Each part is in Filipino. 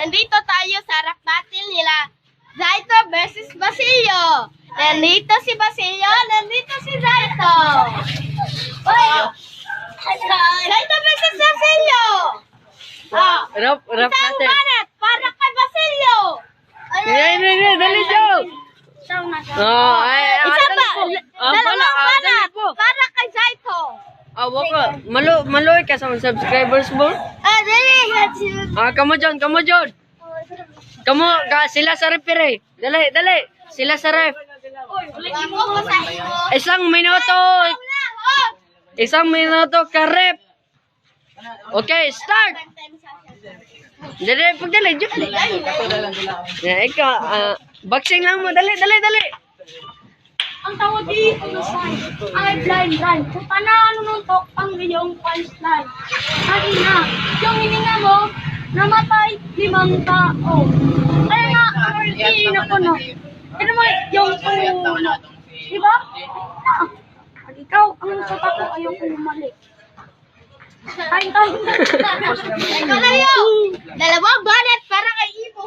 Nandito tayo sa rap battle nila. Zaito versus Basilio. Nandito si Basilio, nandito si Zaito. Zaito versus Basilio. Rap Isang natin. banat para kay Basilio. Hindi, dali, Joe. Isa pa, dalawang banat para kay Zaito. Waka. Maloy ka sa mga subscribers mo. Dali. Kamu John. Kamu, sila sa referee. Dali. Sila sa ref. Isang minuto ka ref. Okay, start. Dali, John. Ikaw, boxing lang mo. Dali. Ang tawag dito ay blind run. Kung paano nung talk ang iyong punchline. Kanina, yung hininga mo, namatay 5 tao. Kaya nga, ang iina ko no. Pero mo yung puno. Diba? Pag ikaw, ang sota ko, ayaw ko lumalik. Tayo. Ikaw na yun. Dalawang banat para kay Ibo.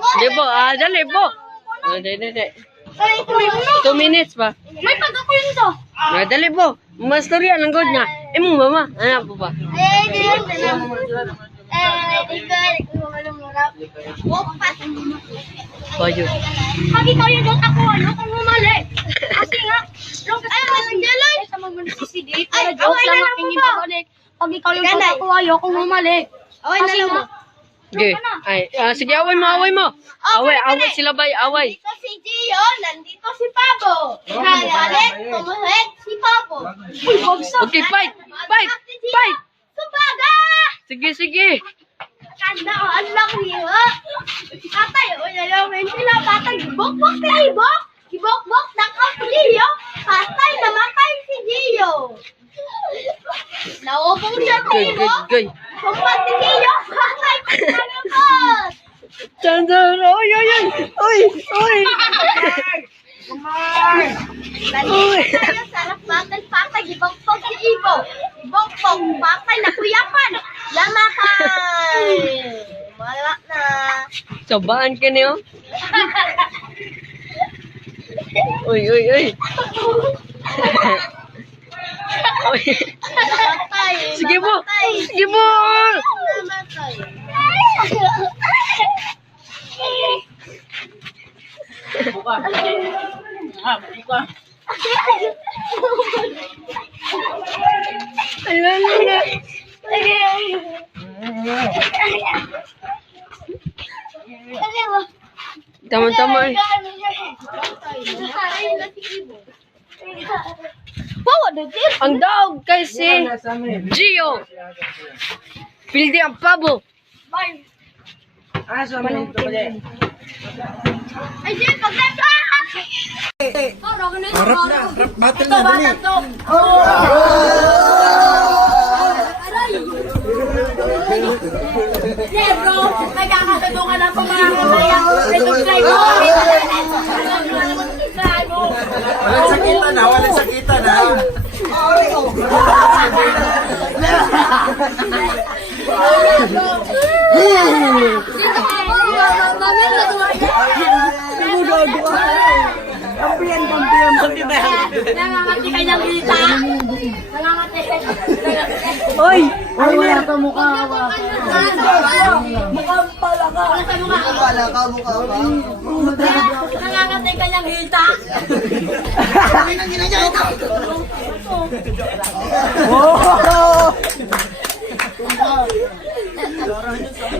Dali, po. Dali. 2 minutes pa. May pag ako yun to. Dali po. Mastorya lang god nga. Mo mama. Ano po ba? Bayo. Pag ikaw yung dot ako, ano kung humali. Kasi nga, long kasi sa mga magsisidik, para joke lang aking ibabalik. Pag ikaw yung dot ako, ayaw kung humali. Kasi nga, Okay. Sige, away mo. Away sila bay, away. Nandito si Gio, nandito si Pabo. Nagalit, tumuhit si Pabo. uy, bagsak. Okay, fight. Subaga! Sige. Kanda, alam niyo. Patay, nalawin sila, patay. Bok-bok na ibok. Ibok-bok na ka si Gio. Patay, namatay si Gio. Naubong siya si ibok. Goy. Kumpag si Gio, patay ka na naman. Chandor, oy. Nandito tayo sa rap battle, patay. Ibok-bok si Ibo. Ibok-bok, patay, nakuyapan. Lamatay. Wala na. Sobaan ka niyo. Uy. Namatay. Sige po. Namatay. Ala. Tama. Ang daog kay si Gio. Pildi ang pabo. Ay, di, pagkata! Rap battle na, dali. Yeah, bro. Nagkakatato ka na kung mga kamaya. Subscribe mo. Walang sakitan na. Nangangati ka ng kita. Oy, wala ka mukha. Mukhang pala ka. Wala ka mukha. Nangangati ka ng kita.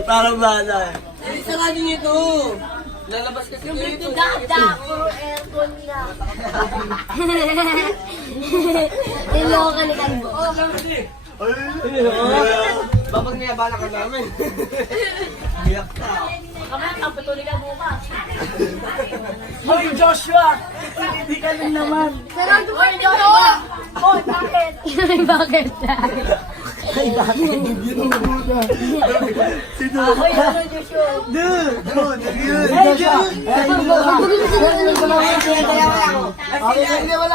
Parang bala. Yung bigda, puro aircon na. Niloka ni Kalbo. Babag niya bala ka namin. Biyak ka. Kamay, patuloy ka bukas. Hoy, Joshua! Hindi ka lang naman. Sarado ka Joshua! Oh, bakit? Bakit? Ay, bakit? Yun ang buka. Sino? Hoy, ano Joshua? Dude! Hey, Joshua!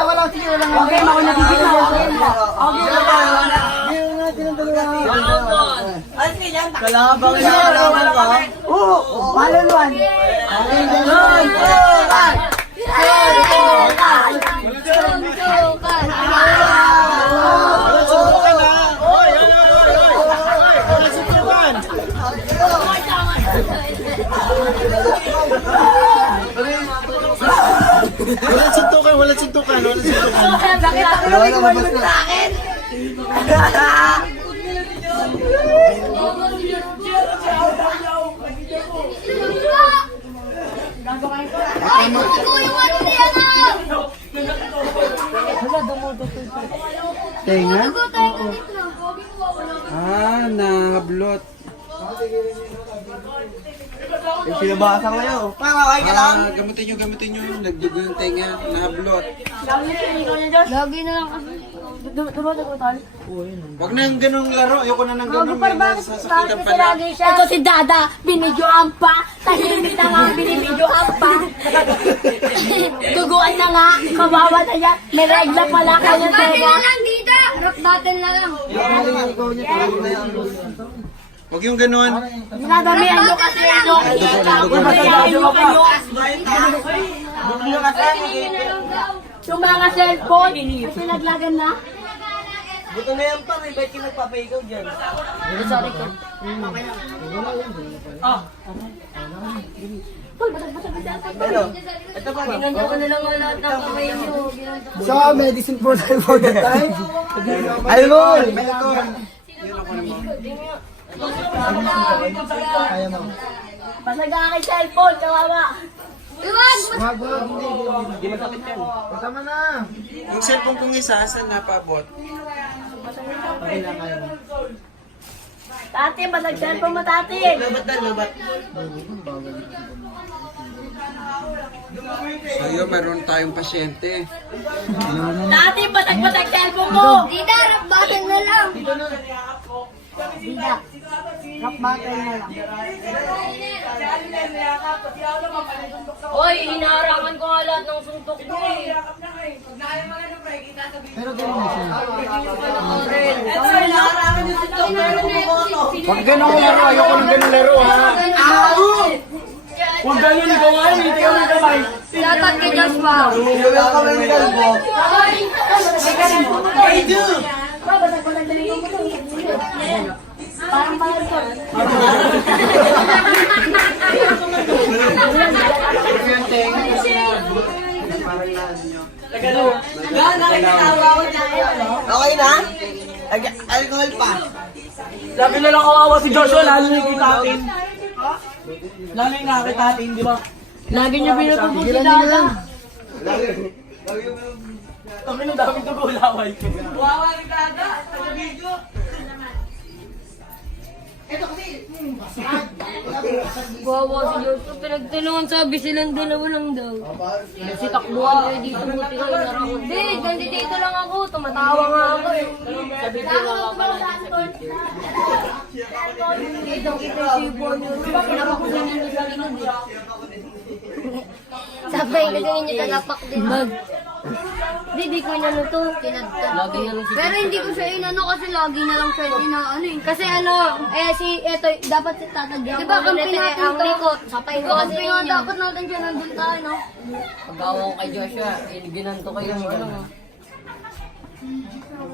Wala. Sige, wala. Okay, ako nakikita. Okay, wala. Kalabang na kalaban ko. Oo, maluluan. Walang suntukan, walang suntukan, walang suntukan. Bakit ako naman kumano sa akin? Ay, gusto yung ano niya na! Tenga? Gusto tayo dito. Ah, nablot. Pinabasa ko yun. Pakakain ka lang. Gamutin nyo. Nagdugo yung tenga, nablot. Lagi na lang kasi. Wag na yung ganong laro. Ayoko na ng ganong may nasasakitan pa na. Ito si Dada, binidyoan pa. Tahimik na nga, binibidyoan pa. Guguan na nga, kawawa na yan. May regla pala kayo tega. dito! Rock battle na lang. Wag yung ganon. Dinadamihan nyo kasi ano. Yung mga cellphone, kasi naglagan na. Buto na yan pa. Ba't yung nagpapaigaw dyan? Ano? Ito pa. Ginanyan ko na lang ang lahat ng kamay nyo. So, medicine for the time. Alcohol! Basta ka kay cellphone, kawawa. Iwag! Tama na. Yung cellphone kong isa, saan napabot? Tati, ba't nag-cellphone mo, tati? Lobat na, lobat. So yun, meron tayong pasyente. Tati, ba't nag-cellphone mo? Dito, rock battle na lang. Hoy, hinaharangan ko nga lahat ng suntok mo eh. Wag ganong laro, ayoko ng ganong laro ha. Huwag ganyan, ikaw nga yun. Ikaw nga kamay. Latat kay Joshua. Wala ka may kalbo. Parang mahal ko. Okay na? Alcohol pa. Sabi na lang kawawa si Joshua, lalo na kita atin. Lalo yung nakakita atin, di ba? Lagi niyo pinatubog si Dada. Kami nung daming tugulaway. Wawa ni Dada, sa video. Wawa si Joshua. Pinagtulungan, sabi silang dalawa lang daw. Si takbuhan kayo dito, buti kayo narakot. Hindi, nandito lang ako. Tumatawa nga ako eh. Sabi ko lang ako pala. Kita si Bonyo. Pinapakulan niyo sa likod eh. Sabay na ganyan yung talapak din. Hindi ko inano to. Lagi na lang Pero hindi ko siya inano kasi lagi na lang siya inaano eh. Kasi ano, eto, dapat si tatagyan. Diba kampi natin ang to? likot. Sapay ko kasi Kampi nga dapat natin siya nandun tayo, no? Pag-awa ko kay Joshua, ginanto kayo ng ano.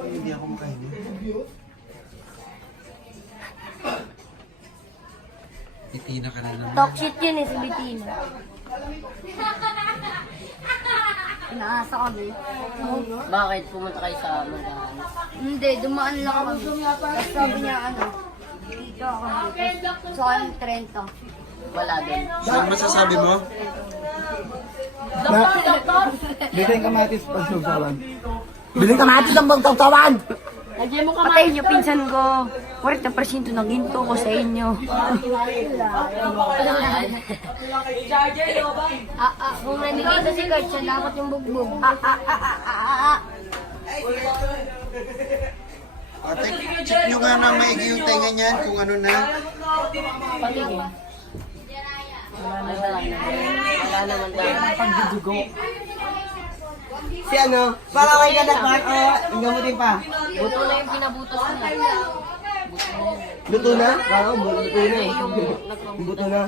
Hindi ako makahingi. Titina ka na naman. talk shit yun eh, si Bettina. Inaasa kami. Bakit pumunta kayo sa Magahan? Hindi, dumaan lang kami. Tapos sabi niya ano, dito ako dito. So, I'm 30. Wala din. So, ano masasabi mo? Biling kamatis pang sugsawan. Biling kamatis ang bang sugsawan! Lagyan mo ka Patay niyo, pinsan ko. 40% ng ginto ko sa inyo. Kung nandito si Kurt, siya dapat yung bugbog. Ate, check nyo nga na maigi yung tenga niyan kung ano na. Patigil. Wala naman daw. Si ano, pakakain ka na pa. Ang gamutin pa. Buto na yung pinabutos mo. Luto na? Oo, luto na eh. Luto na.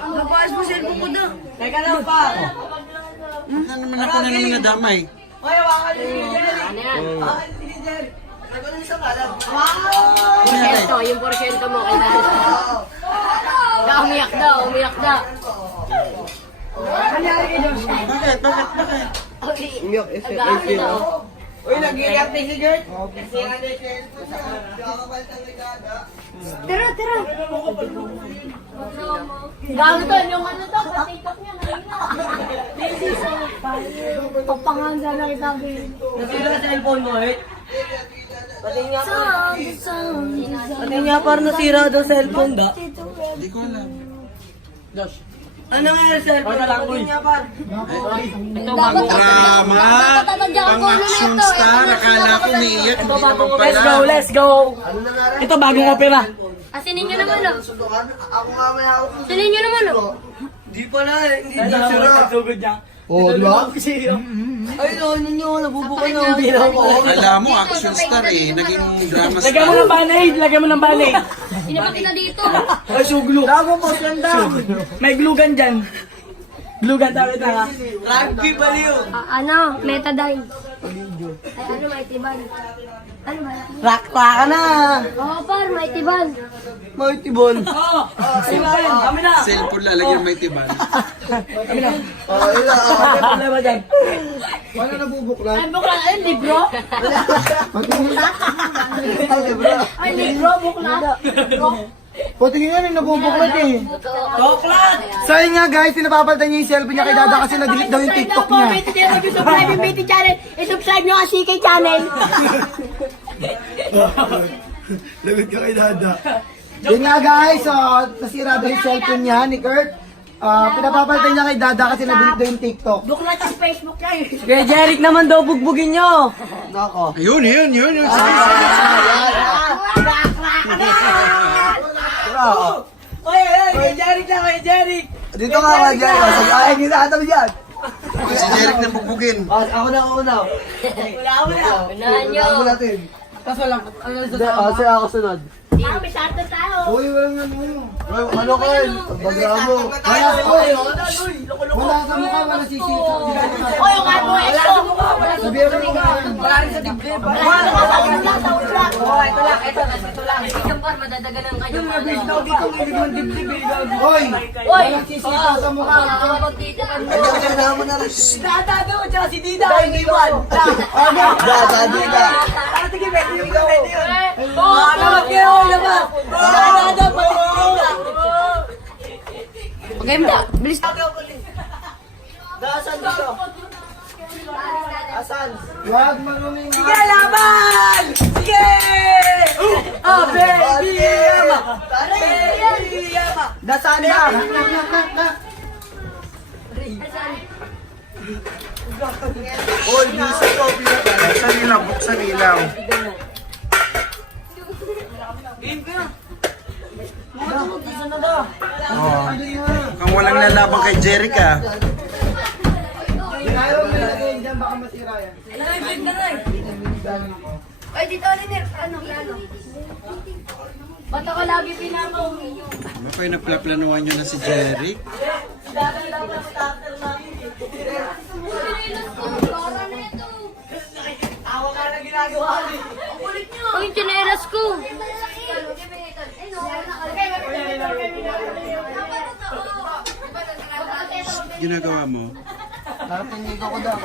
Napaas mo cellphone ko daw. Teka lang pa. Ano naman ako na naman nadamay? Ano yan? Ano Yung porsyento mo, kailangan. Umiyak daw, umiyak daw. Bakit? Umiyak, Nag-aano daw. Uy, nag-iiyak din si Gert. Tara, tara. Gago to, yung ano to, patikap niya, nalina. Papanganga na kita, babe. Nasira sa cellphone mo eh. Pati nga Pati parang nasira daw cellphone da. Hindi ko alam. Josh. Ano nga yung cellphone? Pati nga par. Drama! Pang-action star. Akala ko umiiyak. Hindi naman pala. Let's go. Ito bagong opera. Asinin nyo naman, oh. Asinin nyo naman, oh. Hindi pala eh. Hindi sira. Nagsugod niya. Oh, di ba? Ay, no, ninyo, nabubuka na ang bilang ko. Akala mo action star eh. Naging drama Lagyan mo star. ng band-aid, lagyan mo ng band-aid. Sinapak kita dito. Ay, so glue. Gago po, ganda. May glue gun dyan. Glue gun, tawid na nga. Rugby baliw. Ano, metadine. Ay, ano, mighty band. Ano ba? Rakta ka na. Oo, par, mighty band. Mighty Ball. Oo. Kami na. Cellphone lalagyan may tiban. Kami na. Ano problema dyan? Wala nabubukla. Ay, bukla, ay, libro? Ay, libro, bukla. Pati nga yung nabubuklat eh. Toklat. So yun nga guys, pinapapalitan niya yung cellphone niya kay Dada kasi na-delete daw yung TikTok niya. Subscribe yung BT channel. I-subscribe nyo ang CK channel. Lagot ka kay Dada. Yun nga guys, so nasira daw yung cellphone niya ni Kurt. Pinapapalitan niya kay Dada kasi na-delete daw yung TikTok. Bukla sa Facebook niya eh. Kaya Jeric naman daw bugbugin nyo. Nako. Yun. Oy, kay Jeric lang, kay Jeric. Dito ka kay Jeric. Ay, hindi na katabi dyan. Si Jeric na bubugin. Ako na. Unahan nyo. Ako natin. Kaso lang, sir ako sunod. Ah, may starter tayo. Uy, walang ano. Ano ka yun? Bagra mo. Wala sa mukha, wala sisita. Oy, yung ano, ito. Sabihan mo ka. Wala rin sa dibdib. Isang par, madadaganan kayo. Dito ang ibig ng dibdib eh. Hoy, walang sisita sa mukha. Ay, mo na rin. Dada doon, tsaka si Dida. Hindi man. Dada, Dida. Sige, pwede yun. Labas kayo, labas. Dada, pati si Dida. Okay, mda. Bilis. Asan dito? Asan? Huwag maruming. Sige, laban! Sige! Baby Yama! Baby Yama! Nasaan na? Hoy, bisa ko. Buksan ilaw, buksan ilaw. Oh. Kung walang lalaban kay Jeric ah. Ay, dito, Liner. Ano, plano? Ba't ako lagi pinapauwi yun? Ano kayo nagplaplanuhan nyo na si Jeric? Ang yung chinelas ko. Ginagawa mo? Narating ko daw.